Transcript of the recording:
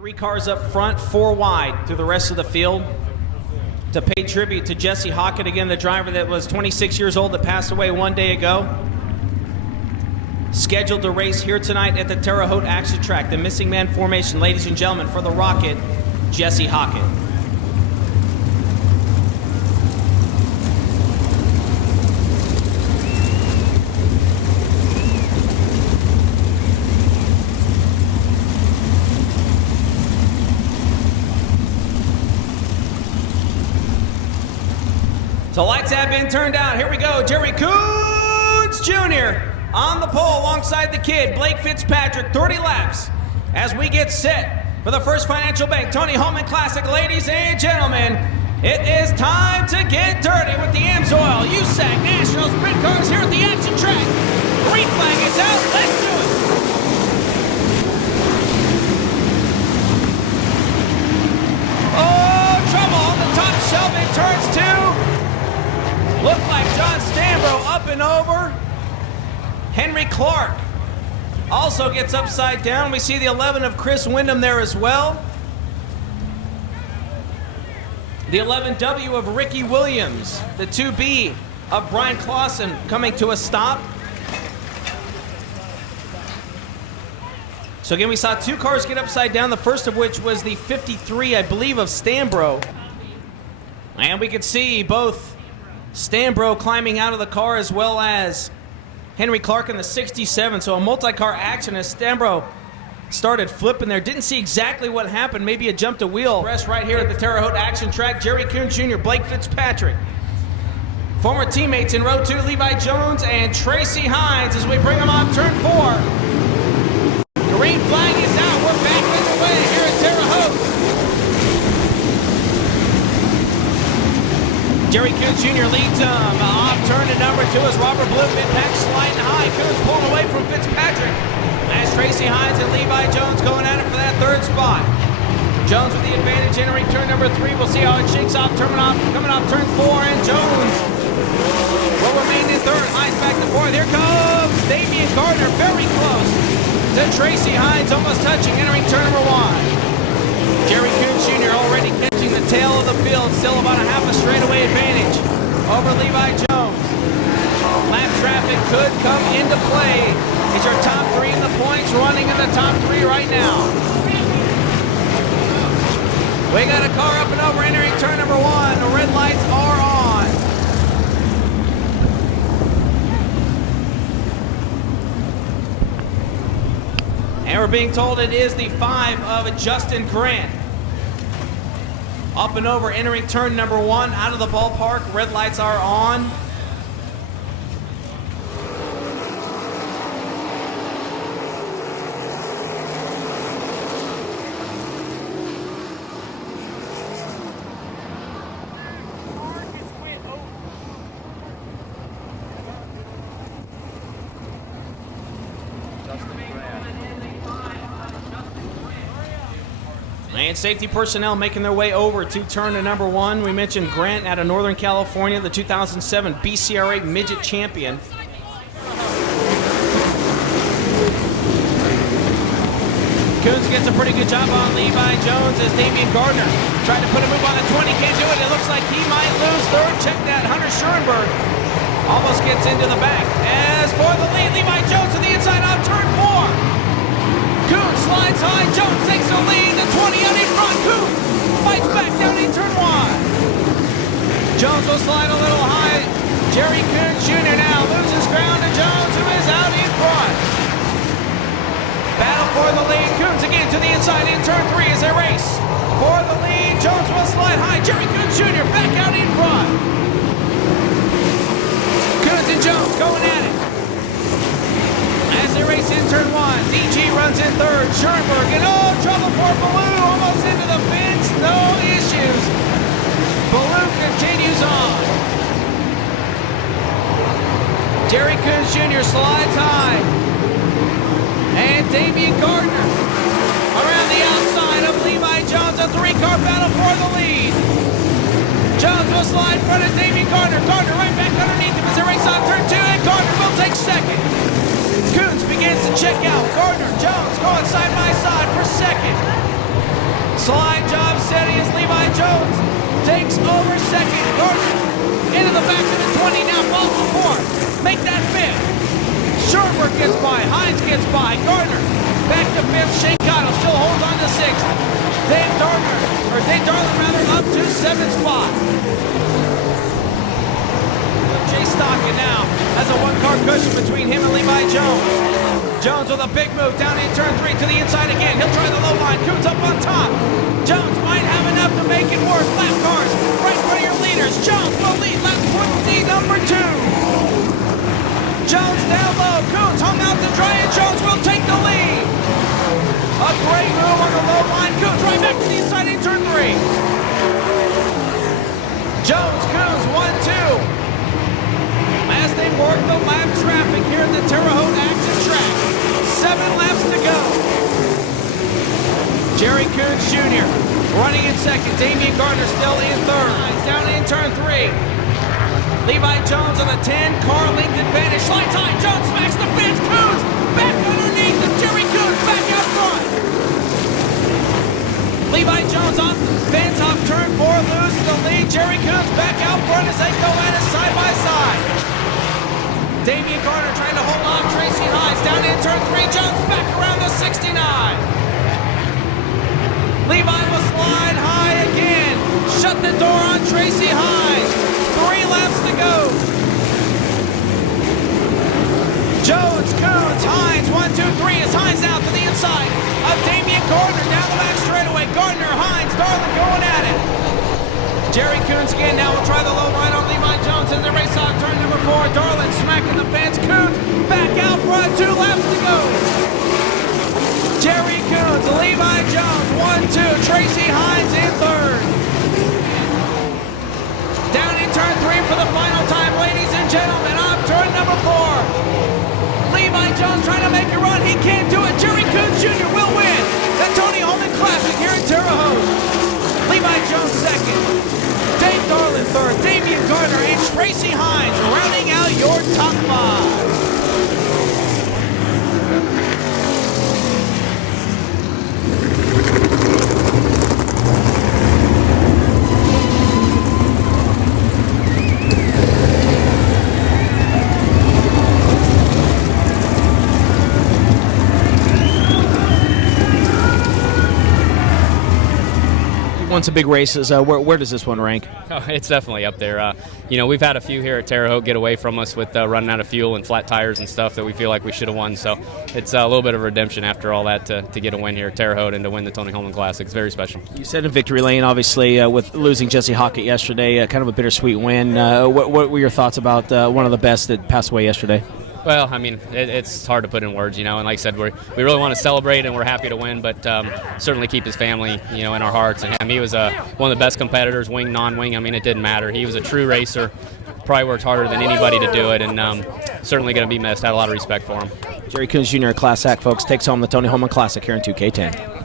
Three cars up front, four wide through the rest of the field to pay tribute to Jesse Hockett, again, the driver that was 26 years old that passed away one day ago. Scheduled to race here tonight at the Terre Haute Action Track. The missing man formation, ladies and gentlemen, for the Rocket, Jesse Hockett. The lights have been turned down. Here we go. Jerry Coons Jr. on the pole alongside the kid, Blake Fitzpatrick, 30 laps as we get set for the First Financial Bank Tony Hulman Classic. Ladies and gentlemen, it is time to get dirty with the AMSOIL USAC National Sprint Cars here at the action track. Green flag is out. Let's do it. Oh, trouble on the top shelf in turns two. Looked like John Stambro up and over. Henry Clark also gets upside down. We see the 11 of Chris Windham there as well. The 11W of Ricky Williams. The 2B of Brian Clausen coming to a stop. So again, we saw two cars get upside down, the first of which was the 53, I believe, of Stambro. And we could see both Stambro climbing out of the car as well as Henry Clark in the 67. So a multi-car action as Stambro started flipping there. Didn't see exactly what happened. Maybe it jumped a wheel. Rest right here at the Terre Haute Action Track. Jerry Coons Jr., Blake Fitzpatrick. Former teammates in row 2, Levi Jones and Tracy Hines as we bring them off turn 4. Green flag is out. We're back underway here at Terre Haute. Jerry Coons Jr. leads him. Off turn to number 2 as Robert Blue, mid-pack sliding high. Coons pulling away from Fitzpatrick. As Tracy Hines and Levi Jones going at it for that third spot. Jones with the advantage entering turn number 3. We'll see how it shakes off coming off turn 4. And Jones will remain in third. Hines back to fourth. Here comes Damian Gardner, very close to Tracy Hines, almost touching, entering turn number 1. Jerry Coons Jr. already catching the tail of the field, still about a half a straightaway advantage over Levi Jones. Lap traffic could come into play. Is your top 3 in the points running in the top 3 right now? We got a car up and over entering turn number 1. The red lights are on. And we're being told it is the 5 of Justin Grant. Up and over, entering turn number 1, out of the ballpark. Red lights are on. And safety personnel making their way over to turn to number 1. We mentioned Grant out of Northern California, the 2007 BCRA midget champion. Coons gets a pretty good job on Levi Jones as Damian Gardner tried to put a move on the 20, can't do it. It looks like he might lose third. Check that, Hunter Schoenberg almost gets into the back. As for the lead, Levi Jones to the inside on turn 4. Coons slides high, Jones takes the lead, the 20 out in front, Coons fights back down in turn 1. Jones will slide a little high. Jerry Coons Jr. now loses ground to Jones, who is out in front. Battle for the lead, Coons again to the inside in turn 3 as they race. For the lead, Jones will slide high, Jerry Coons Jr. back out in front. Coons and Jones going at it. As they race in turn 1, DG runs in third, Schoenberg, and oh, trouble for Ballou, almost into the fence, no issues. Ballou continues on. Jerry Coons Jr. slides high. And Damian Gardner around the outside of Levi Jones, a 3-car battle for the lead. Jones will slide in front of Damian Gardner. Gardner right back underneath him as they race on turn 2, and Gardner will take second. Coons begins to check out. Gardner, Jones going side by side for second. Slide job steady as Levi Jones takes over second. Gardner into the back of the 20. Now falls to fourth. Make that fifth. Sherberg gets by. Hines gets by. Gardner back to fifth. Shane Cottle still holds on to sixth. Dave Darling up to seventh spot. Jay Stockton now has a one-car cushion between him and Levi Jones. Jones with a big move down in turn 3 to the inside again. He'll try the low line. Coons up on top. Jones might have enough to make it work. Lap cars right in front of your leaders. Jones will lead. Lap 20, number 2. Jones down low. Coons hung out to dry, and Jones will take the lead. A great move on the low line. Coons right back to the inside in turn 3. Jones, Coons, 1-2. As they work the lap traffic here at the Terre Haute Active Track. 7 laps to go. Jerry Coons Jr. running in second. Damian Gardner still in third. Down in turn 3. Levi Jones on a 10-car length advantage. Slides high. Jones smacks the fence. Coons back underneath. And Jerry Coons back out front. Levi Jones on fence off turn 4. Loses the lead. Jerry Coons back out front as they go at it side by side. Damian Gardner trying to hold on. Tracy Hines down in turn 3. Jones back around the 69. Levi will slide high again. Shut the door on Tracy Hines. 3 laps to go. Jones, Coons, Hines, 1, 2, 3. As Hines out to the inside of Damian Gardner down the back straightaway. Gardner, Hines, Darling going at it. Jerry Coons again now will try the low line on Levi Jones as they race on turn number 4. Darling smacking the fence. Coons back out front. 2 laps to go. Jerry Coons, Levi Jones, 1-2. Tracy Hines in third. Down in turn 3 for the final time, ladies and gentlemen, on turn number 4. Levi Jones trying to make a run. He can't do it. Jerry Coons Jr. will win the Tony Holman Classic here in Terre Haute. Levi Jones second. Dave Darling third. Damian Gardner and Tracy Hines rounding out your top 5. Won some big races. Where does this one rank? Oh, it's definitely up there. We've had a few here at Terre Haute get away from us with running out of fuel and flat tires and stuff that we feel like we should have won. So it's a little bit of redemption after all that to get a win here at Terre Haute and to win the Tony Holman Classic. It's very special. You said in victory lane, obviously, with losing Jesse Hockett yesterday, kind of a bittersweet win. What were your thoughts about one of the best that passed away yesterday? Well, I mean, it's hard to put in words, and like I said, we really want to celebrate and we're happy to win, but certainly keep his family, in our hearts. And him, he was one of the best competitors, wing, non-wing. I mean, it didn't matter. He was a true racer, probably worked harder than anybody to do it, and certainly going to be missed. Had a lot of respect for him. Jerry Coons Jr., Class Act, folks, takes home the Tony Holman Classic here in 2K10.